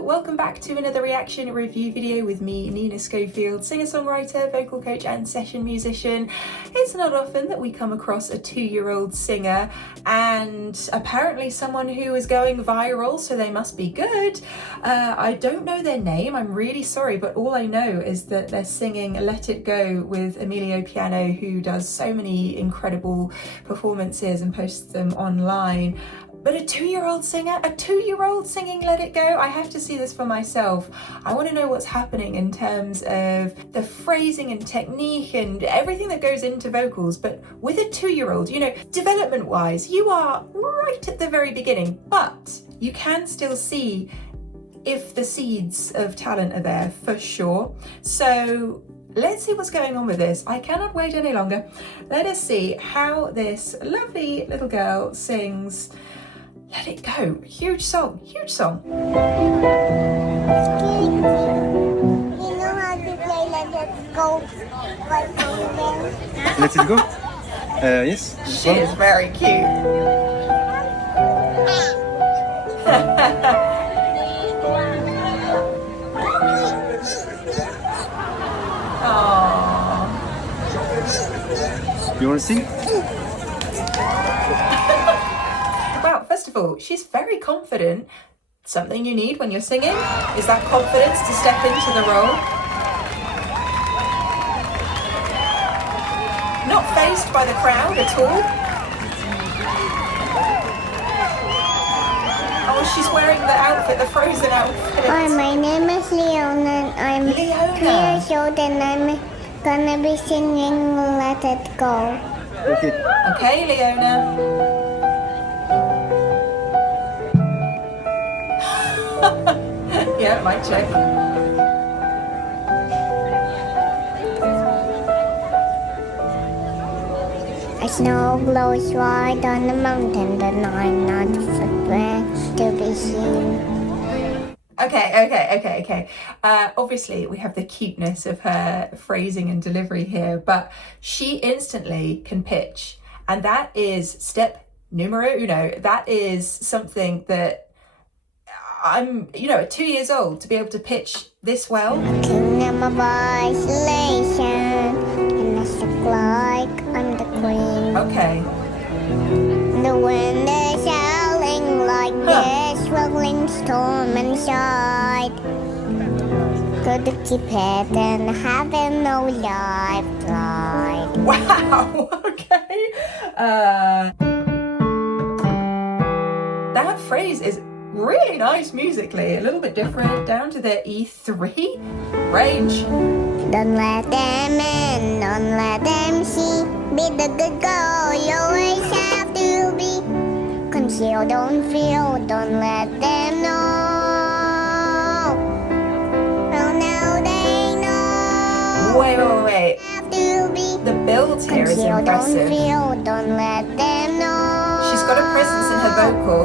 Hello, welcome back to another reaction review video with me, Nina Schofield, singer-songwriter, vocal coach and session musician. It's not often that we come across a 2-year-old singer and apparently someone who is going viral, so they must be good. I don't know their name, I'm really sorry, but all I know is that they're singing Let It Go with Emilio Piano, who does so many incredible performances and posts them online. But a 2-year-old singer? A 2-year-old singing Let It Go? I have to see this for myself. I want to know what's happening in terms of the phrasing and technique and everything that goes into vocals. But with a 2-year-old, you know, development-wise, you are right at the very beginning, but you can still see if the seeds of talent are there, for sure. So let's see what's going on with this. I cannot wait any longer. Let us see how this lovely little girl sings Let It Go. Huge song, huge song. You know how to play Let It Go? Let it go? Yes. She is very cute. You want to sing? Wow, first of all, she's very confident. Something you need when you're singing is that confidence to step into the role. Not fazed by the crowd at all. Oh, she's wearing the outfit, the Frozen outfit. Hi, my name is Leona. I'm Leona. 3 years old and I'm gonna be singing Let It Go. Okay. Okay, Leona. Yeah, mic check. As snow glows white on the mountain, and I'm not afraid to be seen. Okay. Obviously, we have the cuteness of her phrasing and delivery here, but she instantly can pitch. And that is step numero uno. That is something that I'm, at 2 years old, to be able to pitch this well. Kingdom of isolation, and I look like I'm the queen. Okay. The wind is howling like this rolling storm inside. Could keep it and having no lifeline. Wow, okay. That phrase is really nice musically, a little bit different, down to the E3 range. Don't let them in, don't let them see. Be the good girl you always have to be. Conceal, don't feel, don't let them know. Oh, now they know. Wait. Have to be. The build here is Conceal, don't impressive. feel, don't let them know. She's got a presence in her vocal,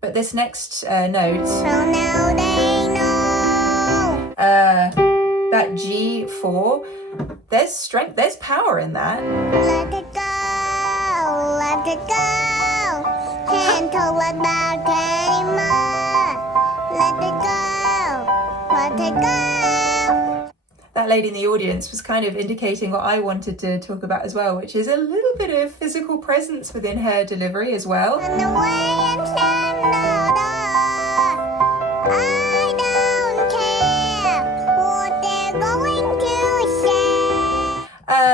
but this next note, Oh, now they know. that G4, there's strength, there's power in that. Let it go, let it go. Can't hold it back anymore. Let it go, let it go. That lady in the audience was kind of indicating what I wanted to talk about as well, which is a little bit of physical presence within her delivery as well. And away and stand out. I don't care what they're going to say.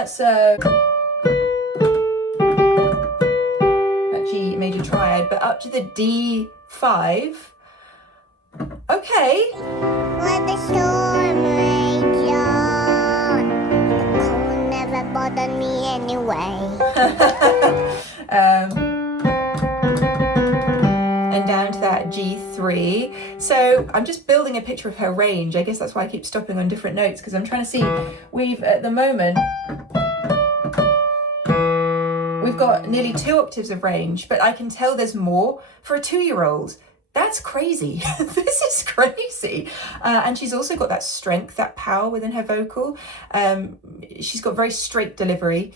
So that G major triad, but up to the D5. Okay. Let the storm rage on. The cold never bothered me anyway. And down to that G3. So I'm just building a picture of her range. I guess that's why I keep stopping on different notes, because I'm trying to see. At the moment, we've got nearly 2 octaves of range, but I can tell there's more for a 2-year-old. That's crazy. This is crazy. And she's also got that strength, that power within her vocal. She's got very straight delivery.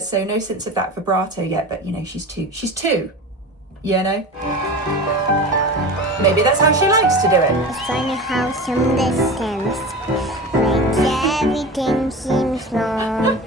So no sense of that vibrato yet, but she's two. She's 2, maybe that's how she likes to do it. It's funny how some distance makes everything seem small,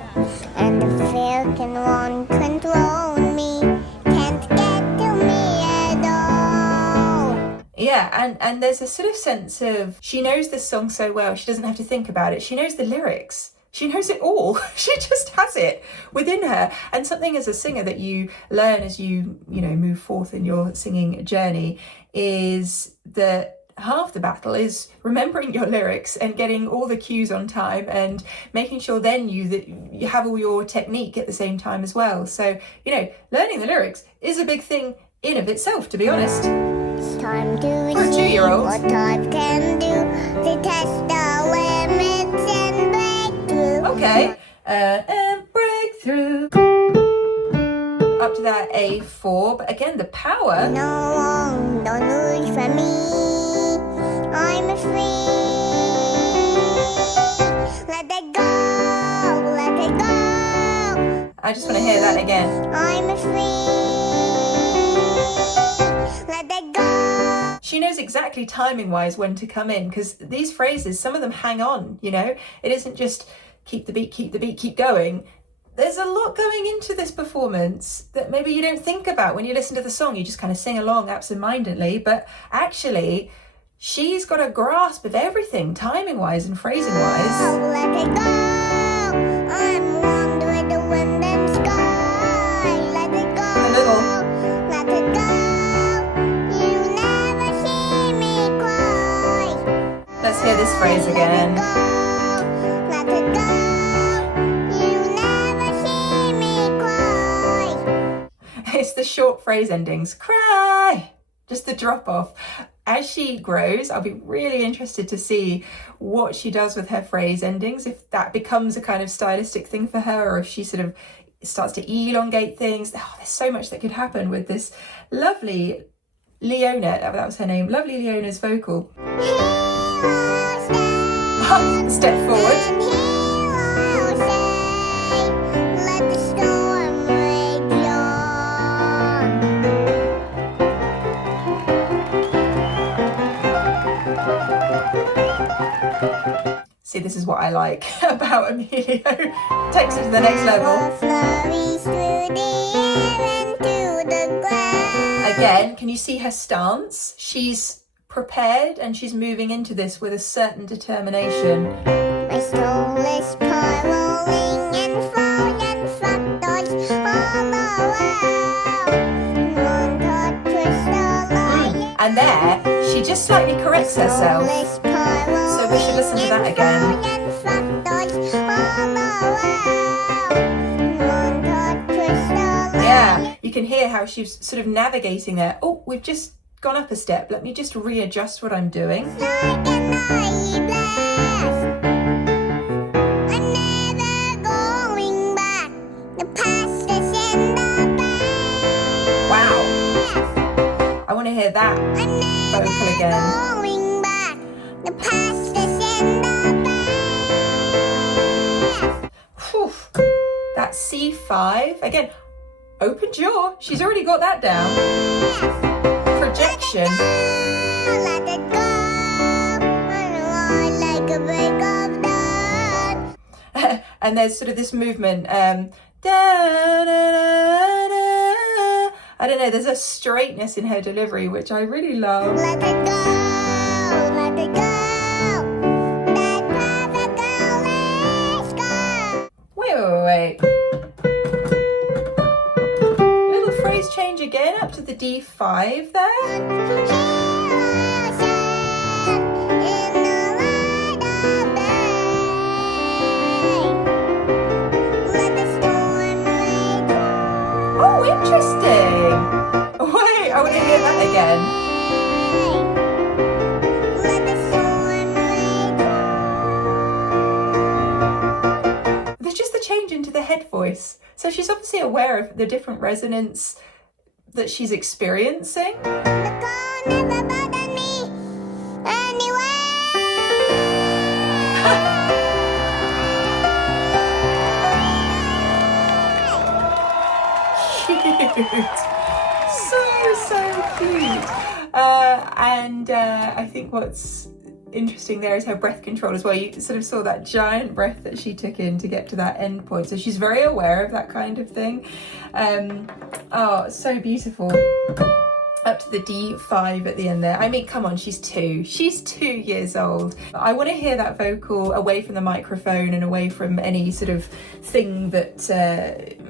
and the fear can won't control me, can't get to me at all. Yeah, and there's a sort of sense of, she knows this song so well, she doesn't have to think about it. She knows the lyrics. She knows it all. She just has it within her. And something as a singer that you learn as you move forth in your singing journey is that half the battle is remembering your lyrics and getting all the cues on time and making sure then that you have all your technique at the same time as well. So, learning the lyrics is a big thing in of itself, to be honest. It's time to For a see 2-year-old. what time can do to test the limits and break through. Okay, and breakthrough. Up to that A4, but again, the power. No, don't lose from me. I'm free. Let it go, let it go. I just want to hear that again. I'm free. Let it go. She knows exactly timing-wise when to come in, because these phrases, some of them hang on, It isn't just keep the beat, keep going. There's a lot going into this performance that maybe you don't think about when you listen to the song. You just kind of sing along absentmindedly, but actually, she's got a grasp of everything, timing-wise and phrasing-wise. Oh, let it go. I'm one with the wind and sky. Let it go. A little. Let it go. You never see me cry. Let's hear this phrase again. Let it go. You never see me cry. It's the short phrase endings. Cry! Just the drop off. As she grows, I'll be really interested to see what she does with her phrase endings, if that becomes a kind of stylistic thing for her, or if she sort of starts to elongate things. Oh, there's so much that could happen with this lovely Leona, that was her name, lovely Leona's vocal. Step forward. And he will say, let the storm rage on. See, this is what I like about Emilio. Takes it to the next level. Flurries through the air and to the ground. Again, can you see her stance? She's prepared and she's moving into this with a certain determination. My soul is spiraling and falling fractals all around. One thought crystallizing. And there, she just slightly corrects herself. So we should listen to that again. Yeah, you can hear how she's sort of navigating there. Oh, we've just gone up a step. Let me just readjust what I'm doing. Wow. I want to hear that vocal again. Whew. That C5, again, open jaw. She's already got that down. Projection. Let it go. Like a break of dawn. And there's sort of this movement. Da, da, da, da. I don't know, there's a straightness in her delivery, which I really love. Let it go. Let it go. That perfect girl, let's go. Wait. Little phrase change again, up to the D5 there. Oh, interesting. Wait, I want to hear that again. There's just the change into the head voice. So she's obviously aware of the different resonance that she's experiencing. Cute. So cute. think what's interesting there is her breath control as well. You sort of saw that giant breath that she took in to get to that end point. So she's very aware of that kind of thing. Oh, so beautiful. Up to the D5 at the end there. I mean, come on, she's 2. She's 2 years old. I want to hear that vocal away from the microphone and away from any sort of thing that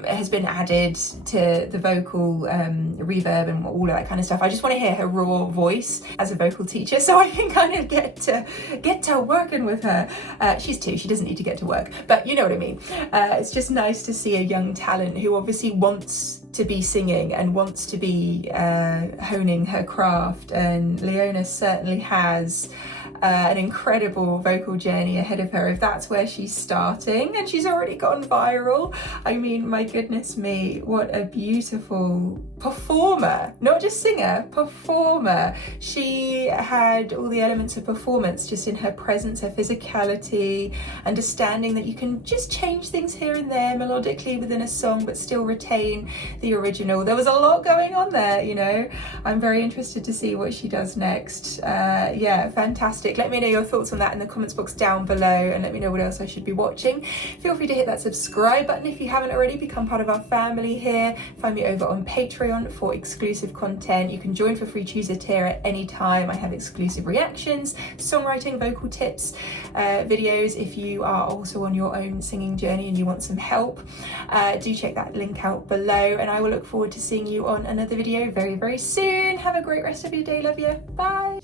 has been added to the vocal reverb and all of that kind of stuff. I just want to hear her raw voice as a vocal teacher, so I can kind of get to working with her. She's 2, she doesn't need to get to work, but you know what I mean. It's just nice to see a young talent who obviously wants to be singing and wants to be honing her craft, and Leona certainly has an incredible vocal journey ahead of her if that's where she's starting, and she's already gone viral. I mean, my goodness me, what a beautiful performer, not just singer, performer. She had all the elements of performance just in her presence, her physicality, understanding that you can just change things here and there melodically within a song but still retain the original. There was a lot going on there, you know. I'm very interested to see what she does next. Yeah, fantastic. Let me know your thoughts on that in the comments box down below, and let me know what else I should be watching. Feel free to hit that subscribe button if you haven't already. Become part of our family here. Find me over on Patreon for exclusive content. You can join for free choose a tier at any time. I have exclusive reactions, songwriting, vocal tips, videos if you are also on your own singing journey and you want some help. Do check that link out below, and I will look forward to seeing you on another video very, very soon. Have a great rest of your day. Love you. Bye.